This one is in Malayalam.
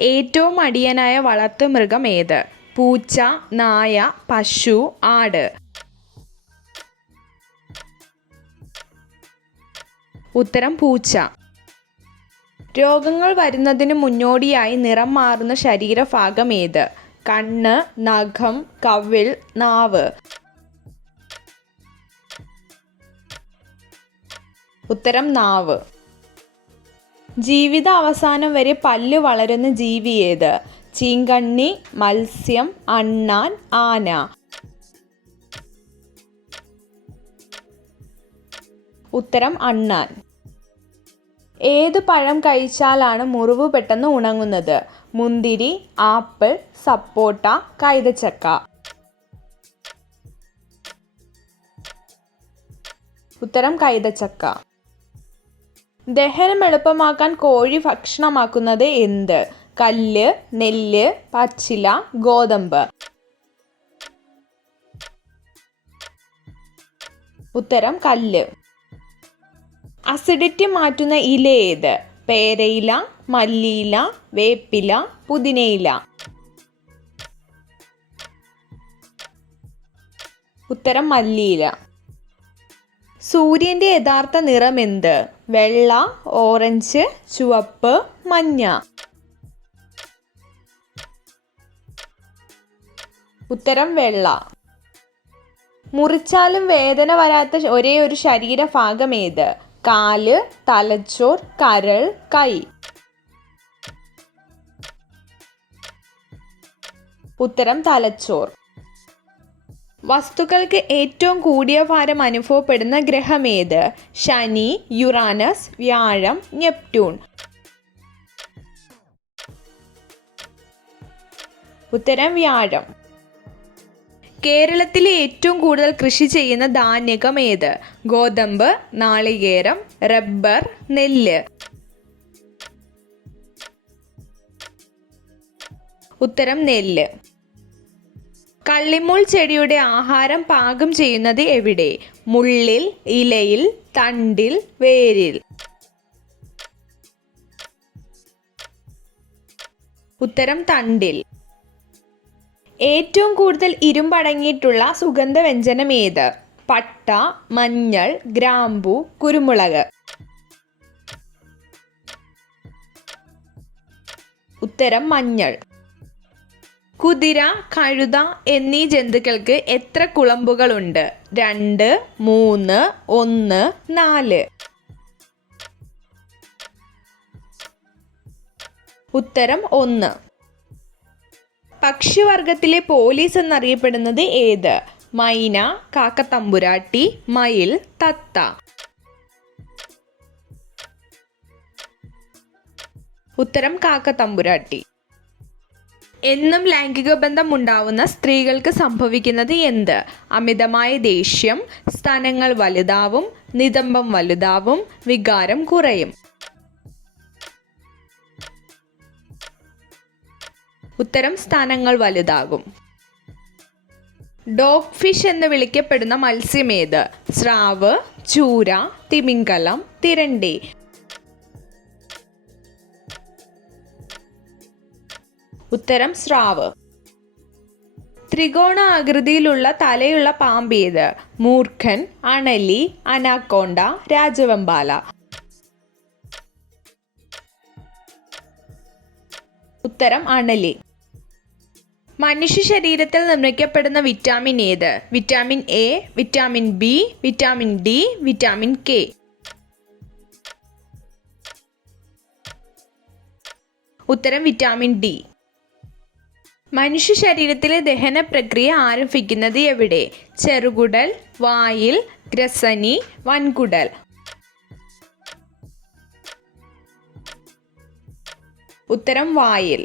ഏറ്റവും മടിയനായ വളർത്തുമൃഗം ഏത്? പൂച്ച, നായ, പശു, ആട്. ഉത്തരം പൂച്ച. രോഗങ്ങൾ വരുന്നതിന് മുന്നോടിയായി നിറം മാറുന്ന ശരീരഭാഗം ഏത്? കണ്ണ്, നഖം, കവിൾ, നാവ്. ഉത്തരം നാവ്. ജീവിത അവസാനം വരെ പല്ല് വളരുന്ന ജീവി ഏത്? ചീങ്കണ്ണി, മത്സ്യം, അണ്ണാൻ, ആന. ഉത്തരം അണ്ണാൻ. ഏത് പഴം കഴിച്ചാലാണ് മുറിവ് പെട്ടെന്ന് ഉണങ്ങുന്നത്? മുന്തിരി, ആപ്പിൾ, സപ്പോട്ട, കൈതച്ചക്ക. ഉത്തരം കൈതച്ചക്ക. ദഹനം എളുപ്പമാക്കാൻ കോഴി ഭക്ഷണമാക്കുന്നത് എന്ത്? കല്ല്, നെല്ല്, പച്ചില, ഗോതമ്പ്. ഉത്തരം കല്ല്. അസിഡിറ്റി മാറ്റുന്ന ഇല ഏത്? പേരയില, മല്ലിയില, വേപ്പില, പുതിനയില. ഉത്തരം മല്ലിയില. സൂര്യന്റെ യഥാർത്ഥ നിറം എന്ത്? വെള്ള, ഓറഞ്ച്, ചുവപ്പ്, മഞ്ഞ. ഉത്തരം വെള്ള. മുറിച്ചാലും വേദന വരാത്ത ഒരേ ഒരു ശരീരഭാഗം ഏത്? കാല്, തലച്ചോർ, കരൾ, കൈ. ഉത്തരം തലച്ചോർ. വസ്തുക്കൾക്ക് ഏറ്റവും കൂടിയ ഭാരം അനുഭവപ്പെടുന്ന ഗ്രഹം ഏത്? ശനി, യുറാനസ്, വ്യാഴം, നെപ്റ്റ്യൂൺ. ഉത്തരം വ്യാഴം. കേരളത്തിലെ ഏറ്റവും കൂടുതൽ കൃഷി ചെയ്യുന്ന ധാന്യകം ഏത്? ഗോതമ്പ്, നാളികേരം, റബ്ബർ, നെല്ല്. ഉത്തരം നെല്ല്. കള്ളിമുൾ ചെടിയുടെ ആഹാരം പാകം ചെയ്യുന്നത് എവിടെ? മുള്ളിൽ, ഇലയിൽ, തണ്ടിൽ, വേരിൽ. ഉത്തരം തണ്ടിൽ. ഏറ്റവും കൂടുതൽ ഇരുമ്പടങ്ങിയിട്ടുള്ള സുഗന്ധവ്യഞ്ജനം ഏത്? പട്ട, മഞ്ഞൾ, ഗ്രാമ്പു, കുരുമുളക്. ഉത്തരം മഞ്ഞൾ. കുതിര, കഴുത എന്നീ ജന്തുക്കൾക്ക് എത്ര കുളമ്പുകളുണ്ട്? 2, 3, 1, 4. ഉത്തരം 1. പക്ഷിവർഗത്തിലെ പോലീസ് എന്നറിയപ്പെടുന്നത് ഏത്? മൈന, കാക്കത്തമ്പുരാട്ടി, മയിൽ, തത്ത. ഉത്തരം കാക്കത്തമ്പുരാട്ടി. എന്നും ലൈംഗിക ബന്ധം ഉണ്ടാവുന്ന സ്ത്രീകൾക്ക് സംഭവിക്കുന്നത് എന്ത്? അമിതമായ ദേഷ്യം, സ്തനങ്ങൾ വലുതാവും, നിതംബം വലുതാവും, വികാരം കുറയും. ഉത്തരം സ്തനങ്ങൾ വലുതാകും. ഡോഗ് ഫിഷ് എന്ന് വിളിക്കപ്പെടുന്ന മത്സ്യം ഏത്? സ്രാവ്, ചൂര, തിമിംഗലം, തിരണ്ടി. ഉത്തരം സ്രാവ്. ത്രികോണ ആകൃതിയിലുള്ള തലയുള്ള പാമ്പ് ഏത്? മൂർഖൻ, അണലി, അനാക്കോണ്ട, രാജവെമ്പാല. ഉത്തരം അണലി. മനുഷ്യ ശരീരത്തിൽ നിർമ്മിക്കപ്പെടുന്ന വിറ്റാമിൻ ഏത്? Vitamin A, vitamin B, vitamin D, vitamin K. ഉത്തരം വിറ്റാമിൻ ഡി. മനുഷ്യ ശരീരത്തിലെ ദഹന പ്രക്രിയ ആരംഭിക്കുന്നത് എവിടെ? ചെറുകുടൽ, വായിൽ, ഗ്രസനി, വൻകുടൽ. ഉത്തരം വായിൽ.